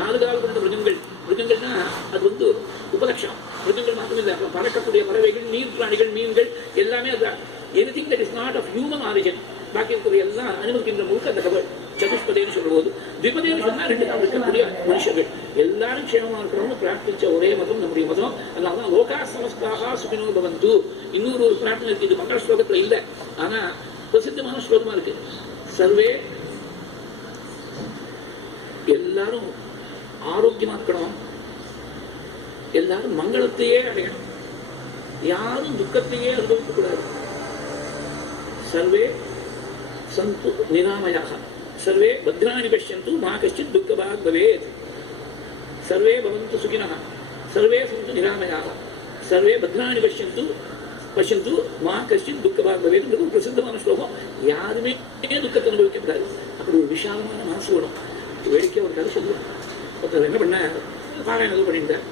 4 கால் கொண்ட மிருகங்கள்னா அது உபலட்சம். மிருகங்கள் மாத்திரம் இல்லை, பறக்கக்கூடிய பறவைகள், நீர் பிராணிகள், மீன்கள் எல்லாமே அதுதான். Anything that is not of human origin, பாக்கி இருக்கிற எல்லாம் அனுமதிக்கின்ற முழுக்க அந்த கபர். சதுஷ்பதேன்னு சொல்லும்போது திபதேன்னு சொன்னா 2 கால் இருக்கக்கூடிய மனுஷர்கள் எல்லாரும் க்ஷேமமா இருக்கணும்னு பிரார்த்திச்ச ஒரே மதம் நம்முடைய மதம். அதனாலதான் லோகா சமஸ்தாக சுகினோ பவந்து. இன்னொரு ஒரு பிரார்த்தனை இருக்கு, இது மங்கள ஸ்லோகத்துல இல்லை, ஆனா பிரசித்தமான ஸ்லோகமா இருக்கு. சர்வே எல்லாரும் ஆரோக்கியமா இருக்கணும், எல்லாரும் மங்களத்தையே அடையணும், யாரும் துக்கத்தையே அனுபவிக்க கூடாது. சர்வே சந்து நிராமயாக, சர்வே பத்ராணி பஷ்யந்து மா கஷ்டித் துக்கபாக் பவேத், சர்வே பவந்து சுகினः, சர்வே சந்து நிராமயாக, சர்வே பத்ராணி பஷ்யந்து மா கஷ்டித் துக்கபாக் பவேத். பிரசித்தமான ஸ்லோகம். யாருமே துக்கத்தை அனுபவிக்கப்படாது. அப்படி ஒரு விஷாலமான மனசு வேணும். வேடிக்கை ஒரு கதை சொல்லுவார். ஒருத்தர் என்ன பண்ண பாராயணம் பண்ணியிருந்தார்.